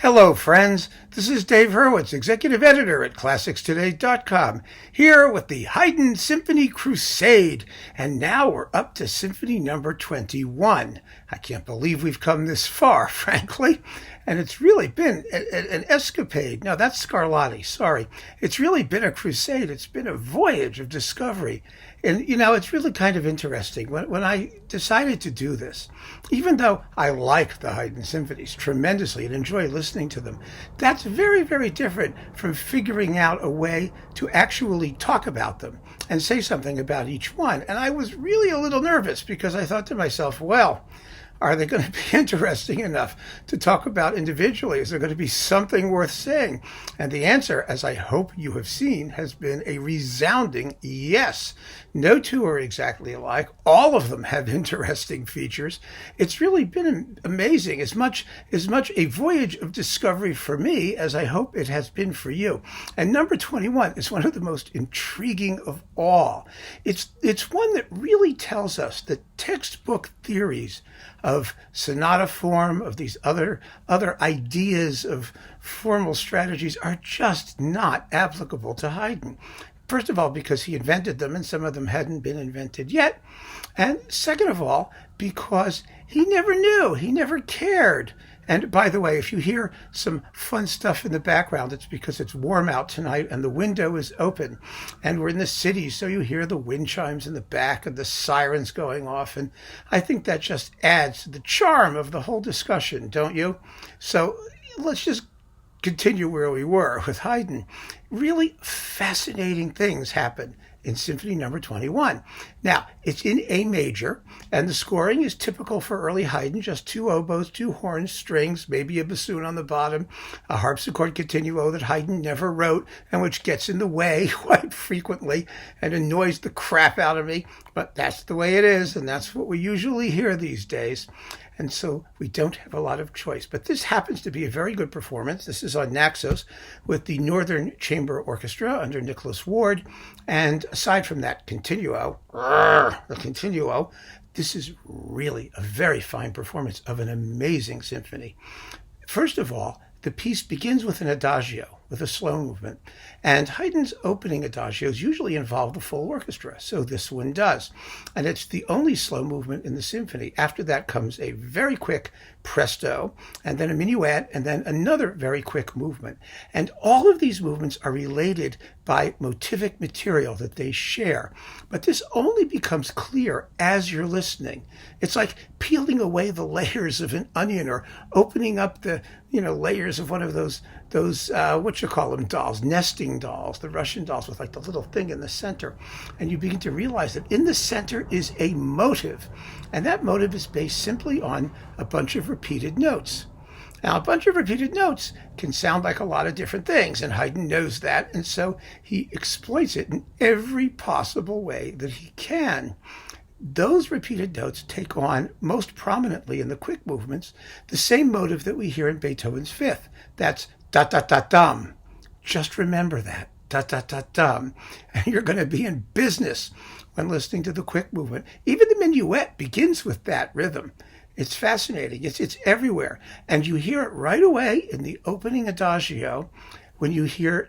Hello, friends. This is Dave Hurwitz, Executive Editor at ClassicsToday.com, here with the Haydn Symphony Crusade. And now we're up to Symphony number 21. I can't believe we've come this far, frankly. And it's really been an escapade. No, that's Scarlatti, sorry. It's really been a crusade. It's been a voyage of discovery. And, it's really kind of interesting. When I decided to do this, even though I like the Haydn symphonies tremendously and enjoy listening to them, that's very, very different from figuring out a way to actually talk about them and say something about each one. And I was really a little nervous because I thought to myself, well, are they going to be interesting enough to talk about individually? Is there going to be something worth saying? And the answer, as I hope you have seen, has been a resounding yes. No two are exactly alike. All of them have interesting features. It's really been amazing, as much a voyage of discovery for me as I hope it has been for you. And number 21 is one of the most intriguing of all. It's one that really tells us that textbook theories of sonata form, of these other ideas of formal strategies are just not applicable to Haydn. First of all, because he invented them and some of them hadn't been invented yet. And second of all, because he never knew, he never cared. And by the way, if you hear some fun stuff in the background, it's because it's warm out tonight and the window is open. And we're in the city, so you hear the wind chimes in the back and the sirens going off. And I think that just adds to the charm of the whole discussion, don't you? So let's just continue where we were with Haydn. Really fascinating things happen in Symphony number 21. Now, it's in A major, and the scoring is typical for early Haydn, just two oboes, two horns, strings, maybe a bassoon on the bottom, a harpsichord continuo that Haydn never wrote, and which gets in the way quite frequently and annoys the crap out of me, but that's the way it is, and that's what we usually hear these days. And so we don't have a lot of choice. But this happens to be a very good performance. This is on Naxos with the Northern Chamber Orchestra under Nicholas Ward. And aside from that continuo, this is really a very fine performance of an amazing symphony. First of all, the piece begins with an adagio, with a slow movement. And Haydn's opening adagios usually involve the full orchestra, so this one does. And it's the only slow movement in the symphony. After that comes a very quick presto, and then a minuet, and then another very quick movement. And all of these movements are related by motivic material that they share. But this only becomes clear as you're listening. It's like peeling away the layers of an onion or opening up the layers of one of those dolls, nesting dolls, the Russian dolls with like the little thing in the center. And you begin to realize that in the center is a motive. And that motive is based simply on a bunch of repeated notes. Now, a bunch of repeated notes can sound like a lot of different things, and Haydn knows that, and so he exploits it in every possible way that he can. Those repeated notes take on, most prominently in the quick movements, the same motive that we hear in Beethoven's Fifth. That's da-da-da-dum. Just remember that, da-da-da-dum. And you're going to be in business when listening to the quick movement. Even the minuet begins with that rhythm. It's fascinating. It's everywhere. And you hear it right away in the opening adagio when you hear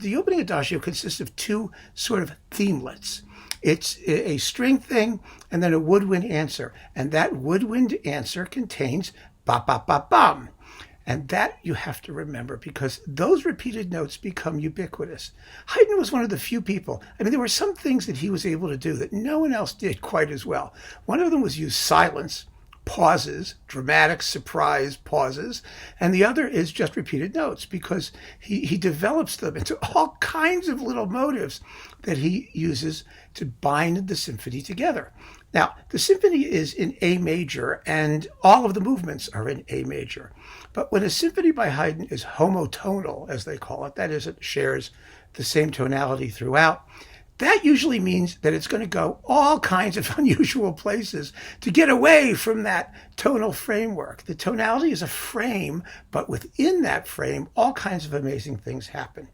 the opening adagio consists of two sort of themelets. It's a string thing and then a woodwind answer. And that woodwind answer contains ba-ba-ba-bum. And that you have to remember because those repeated notes become ubiquitous. Haydn was one of the few people. There were some things that he was able to do that no one else did quite as well. One of them was use silence, pauses, dramatic surprise pauses, and the other is just repeated notes because he develops them into all kinds of little motives that he uses to bind the symphony together. Now, the symphony is in A major, and all of the movements are in A major. But when a symphony by Haydn is homotonal, as they call it, that is, it shares the same tonality throughout, that usually means that it's going to go all kinds of unusual places to get away from that tonal framework. The tonality is a frame, but within that frame, all kinds of amazing things happen.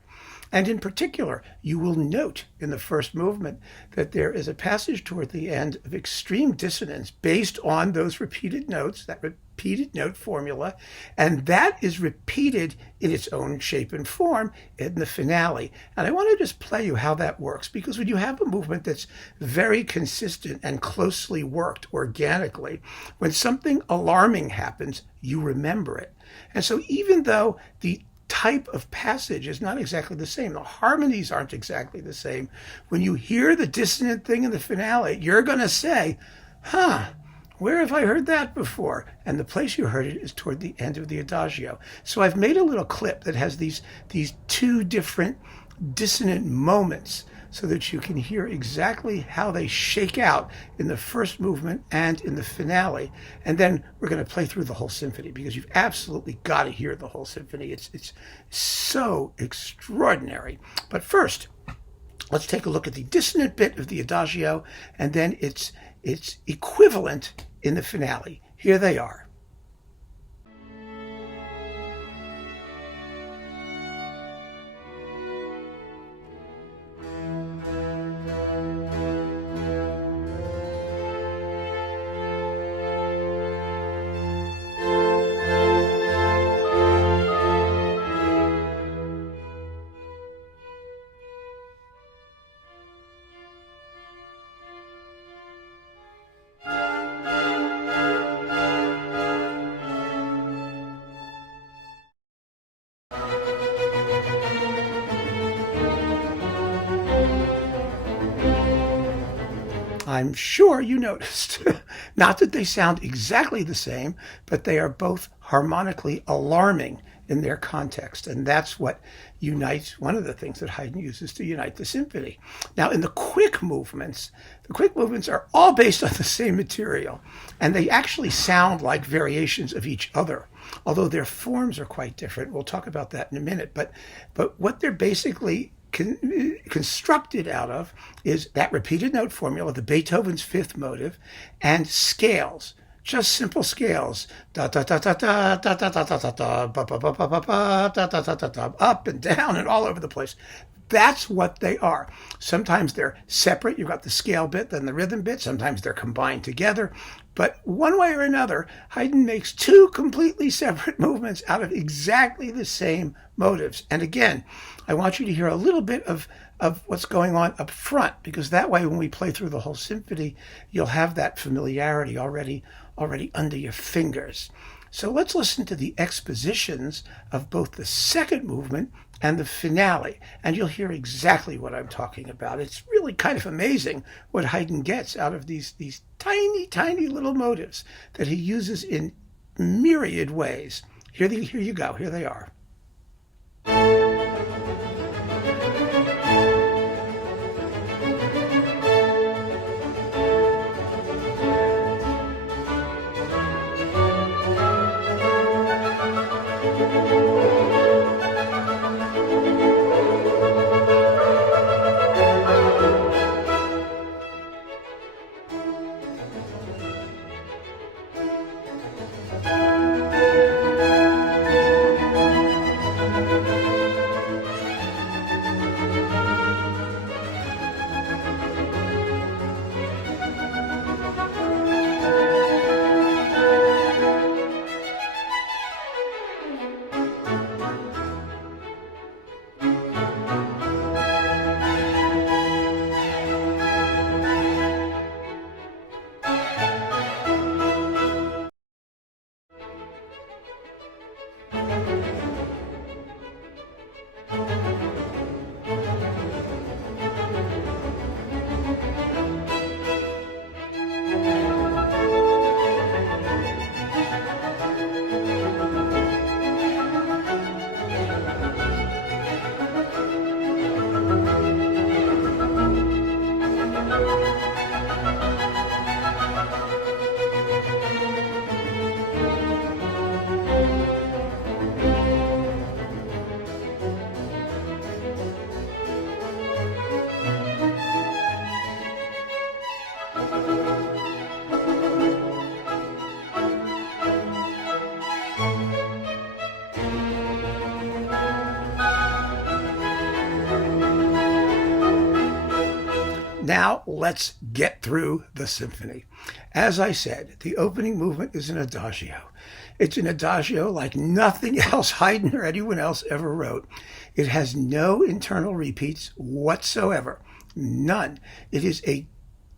And in particular, you will note in the first movement that there is a passage toward the end of extreme dissonance based on those repeated notes, that repeated note formula, and that is repeated in its own shape and form in the finale. And I want to just play you how that works, because when you have a movement that's very consistent and closely worked organically, when something alarming happens, you remember it. And so even though the type of passage is not exactly the same, the harmonies aren't exactly the same, when you hear the dissonant thing in the finale, you're going to say, where have I heard that before? And the place you heard it is toward the end of the Adagio. So I've made a little clip that has these two different dissonant moments so that you can hear exactly how they shake out in the first movement and in the finale. And then we're going to play through the whole symphony, because you've absolutely got to hear the whole symphony. It's so extraordinary. But first, let's take a look at the dissonant bit of the Adagio and then its equivalent in the finale. Here they are. I'm sure you noticed, not that they sound exactly the same, but they are both harmonically alarming in their context. And that's what unites, one of the things that Haydn uses to unite the symphony. Now, in the quick movements are all based on the same material, and they actually sound like variations of each other, although their forms are quite different. We'll talk about that in a minute. But what they're basically constructed out of is that repeated note formula, the Beethoven's fifth motive, and scales, just simple scales, da da da da da da da da da da da, ba ba ba ba ba ba, da da da da da, up and down and all over the place. That's what they are. Sometimes they're separate. You've got the scale bit, then the rhythm bit. Sometimes they're combined together. But one way or another, Haydn makes two completely separate movements out of exactly the same motives. And again, I want you to hear a little bit of what's going on up front, because that way when we play through the whole symphony, you'll have that familiarity already under your fingers. So let's listen to the expositions of both the second movement and the finale, and you'll hear exactly what I'm talking about. It's really kind of amazing what Haydn gets out of these tiny, tiny little motives that he uses in myriad ways. Here you go. Here they are. Now let's get through the symphony. As I said, the opening movement is an adagio. It's an adagio like nothing else Haydn or anyone else ever wrote. It has no internal repeats whatsoever. None. It is a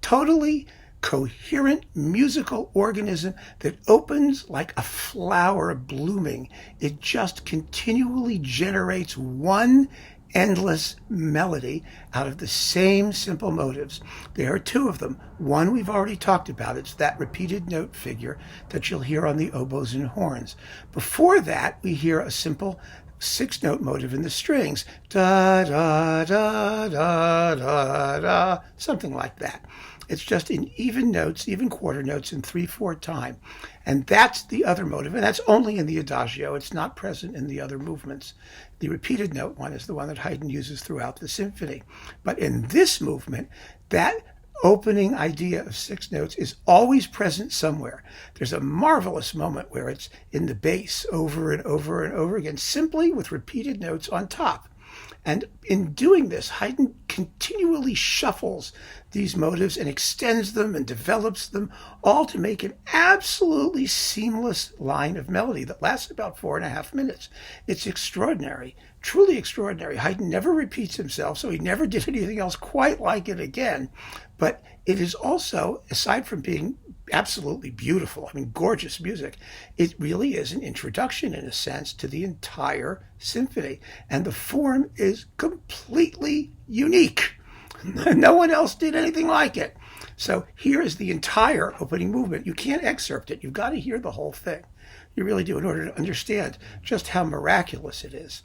totally coherent musical organism that opens like a flower blooming. It just continually generates one endless melody out of the same simple motives. There are two of them. One we've already talked about. It's that repeated note figure that you'll hear on the oboes and horns. Before that, we hear a simple six-note motive in the strings. Da, da, da, da, da, da, something like that. It's just in even notes, even quarter notes in 3/4 time. And that's the other motive, and that's only in the adagio. It's not present in the other movements. The repeated note one is the one that Haydn uses throughout the symphony. But in this movement, that opening idea of six notes is always present somewhere. There's a marvelous moment where it's in the bass over and over and over again, simply with repeated notes on top. And in doing this, Haydn continually shuffles these motives and extends them and develops them, all to make an absolutely seamless line of melody that lasts about 4.5 minutes. It's extraordinary, truly extraordinary. Haydn never repeats himself, so he never did anything else quite like it again. But it is also, aside from being absolutely beautiful, I mean, gorgeous music, it really is an introduction, in a sense, to the entire symphony. And the form is completely unique. No one else did anything like it. So here is the entire opening movement. You can't excerpt it. You've got to hear the whole thing. You really do, in order to understand just how miraculous it is.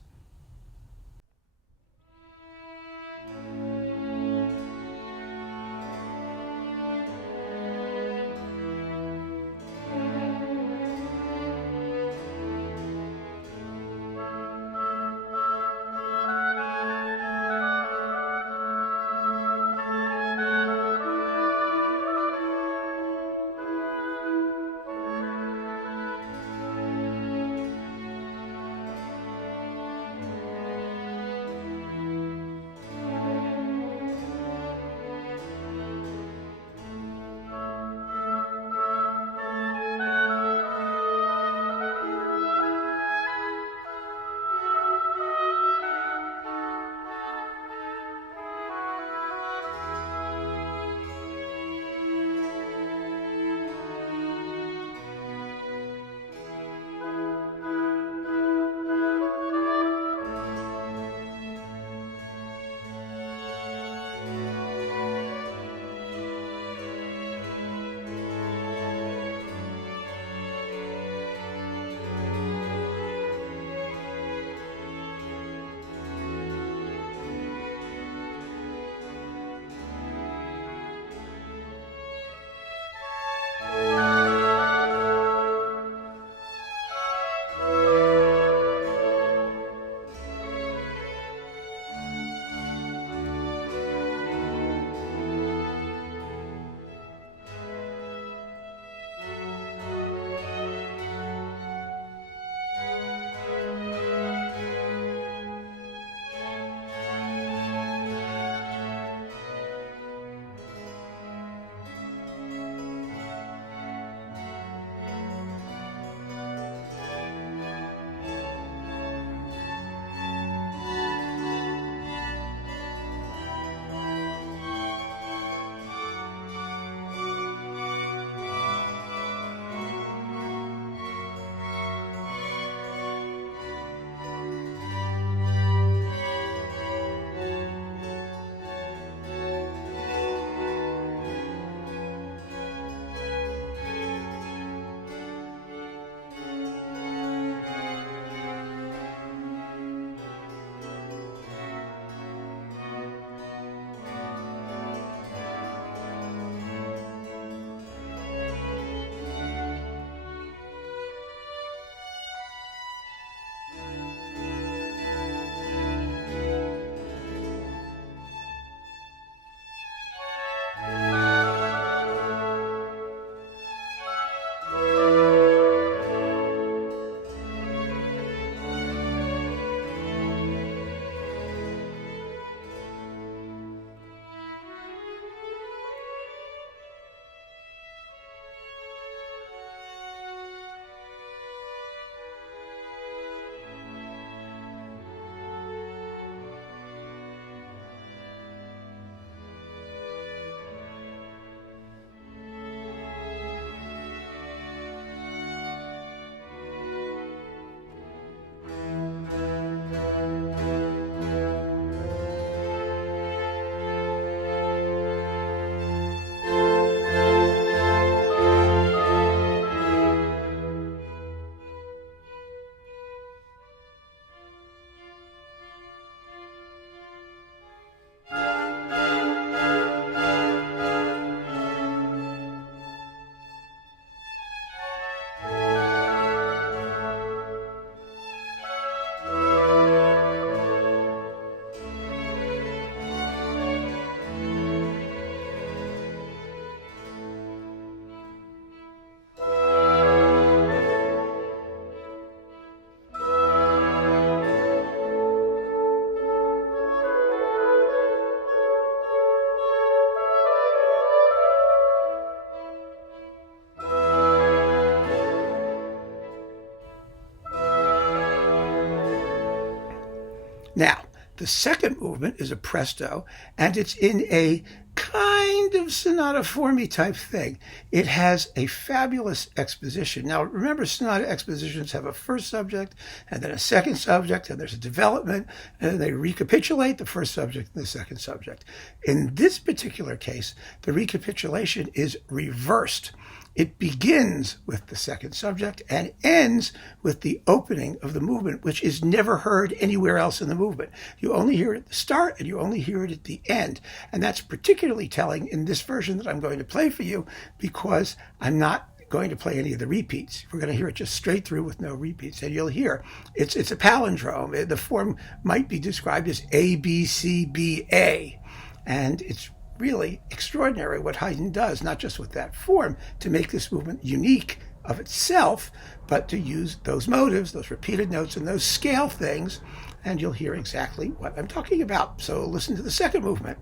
Now, the second movement is a presto, and it's in a kind of sonata formy type thing. It has a fabulous exposition. Now, remember, sonata expositions have a first subject and then a second subject, and there's a development, and then they recapitulate the first subject and the second subject. In this particular case, the recapitulation is reversed. It begins with the second subject and ends with the opening of the movement, which is never heard anywhere else in the movement. You only hear it at the start and you only hear it at the end. And that's particularly telling in this version that I'm going to play for you, because I'm not going to play any of the repeats. We're going to hear it just straight through with no repeats. And you'll hear it's a palindrome. The form might be described as A, B, C, B, A. And it's really extraordinary what Haydn does, not just with that form, to make this movement unique of itself, but to use those motives, those repeated notes, and those scale things, and you'll hear exactly what I'm talking about. So listen to the second movement.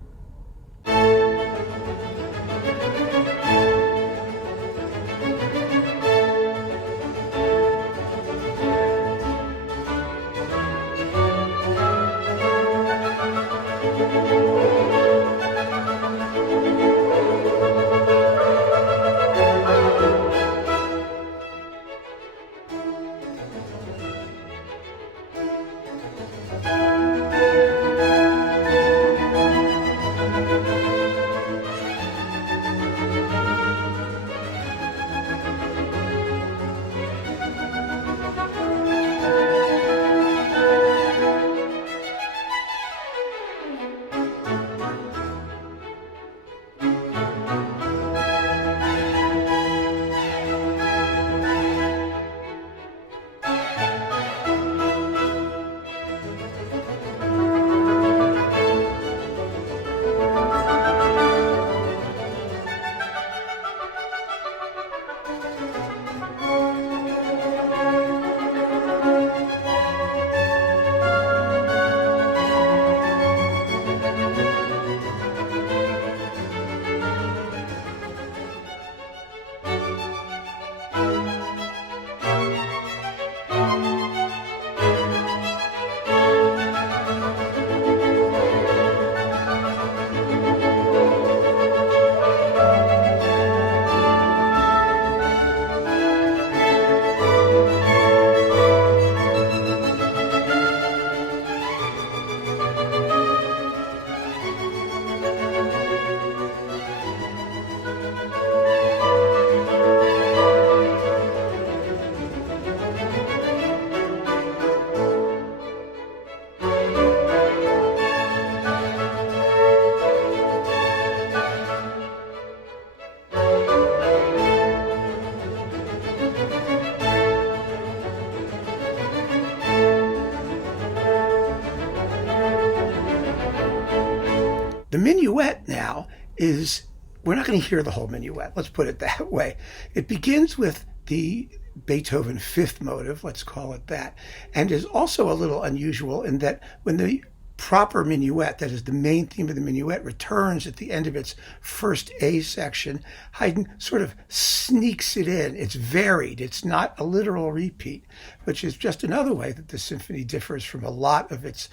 The minuet now is, we're not going to hear the whole minuet, let's put it that way. It begins with the Beethoven fifth motive, let's call it that, and is also a little unusual in that when the proper minuet, that is the main theme of the minuet, returns at the end of its first A section, Haydn sort of sneaks it in. It's varied. It's not a literal repeat, which is just another way that the symphony differs from a lot of its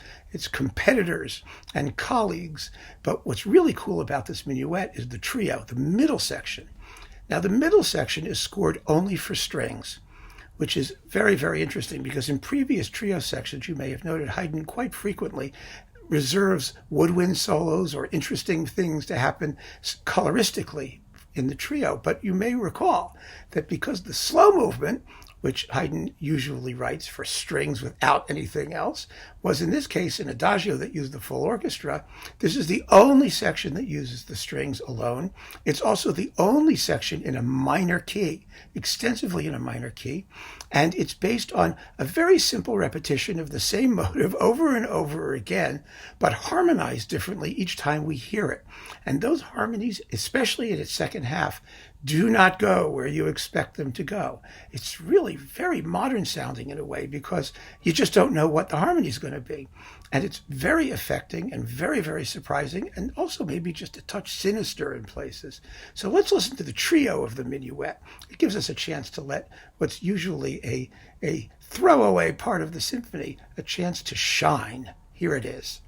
competitors and colleagues. But what's really cool about this minuet is the trio, the middle section. Now, the middle section is scored only for strings, which is very, very interesting, because in previous trio sections, you may have noted, Haydn quite frequently reserves woodwind solos or interesting things to happen coloristically in the trio. But you may recall that because the slow movement, which Haydn usually writes for strings without anything else, was in this case an adagio that used the full orchestra. This is the only section that uses the strings alone. It's also the only section in a minor key, extensively in a minor key, and it's based on a very simple repetition of the same motive over and over again, but harmonized differently each time we hear it. And those harmonies, especially in its second half, do not go where you expect them to go. It's really very modern sounding in a way, because you just don't know what the harmony is going to be. And it's very affecting and very, very surprising, and also maybe just a touch sinister in places. So let's listen to the trio of the minuet. It gives us a chance to let what's usually a throwaway part of the symphony a chance to shine. Here it is.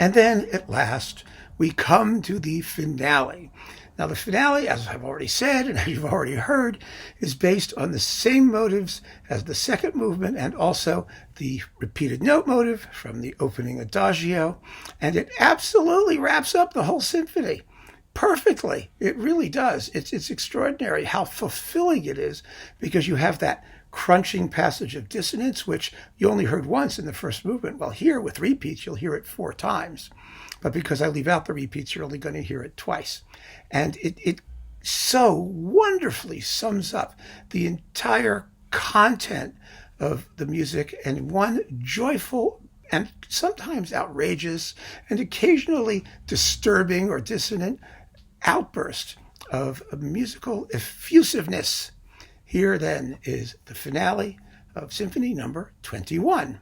And then, at last, we come to the finale. Now, the finale, as I've already said, and as you've already heard, is based on the same motives as the second movement and also the repeated note motive from the opening Adagio. And it absolutely wraps up the whole symphony perfectly. It really does. It's extraordinary how fulfilling it is, because you have that crunching passage of dissonance, which you only heard once in the first movement. Well, here with repeats, you'll hear it 4 times. But because I leave out the repeats, you're only going to hear it twice. And it so wonderfully sums up the entire content of the music in one joyful and sometimes outrageous and occasionally disturbing or dissonant outburst of musical effusiveness. Here, then, is the finale of Symphony No. 21.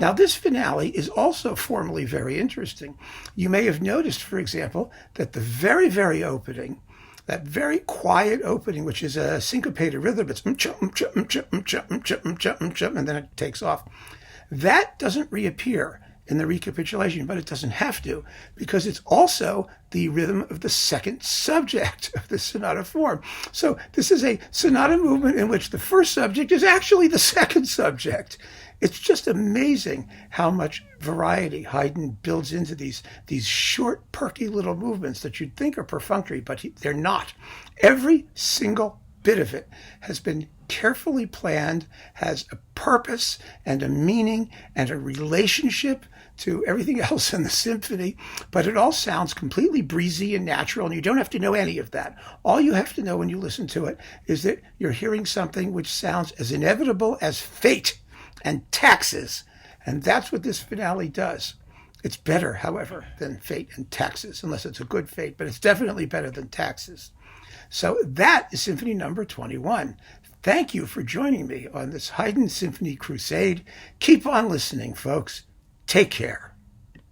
Now, this finale is also formally very interesting. You may have noticed, for example, that the very, very opening, that very quiet opening, which is a syncopated rhythm, it's and then it takes off. That doesn't reappear in the recapitulation, but it doesn't have to, because it's also the rhythm of the second subject of the sonata form. So this is a sonata movement in which the first subject is actually the second subject. It's just amazing how much variety Haydn builds into these short, perky little movements that you'd think are perfunctory, but they're not. Every single bit of it has been carefully planned, has a purpose and a meaning and a relationship to everything else in the symphony, but it all sounds completely breezy and natural, and you don't have to know any of that. All you have to know when you listen to it is that you're hearing something which sounds as inevitable as fate and taxes, and that's what this finale does. It's better, however, than fate and taxes, unless it's a good fate, but it's definitely better than taxes. So that is Symphony number 21. Thank you for joining me on this Haydn Symphony Crusade. Keep on listening, folks. Take care.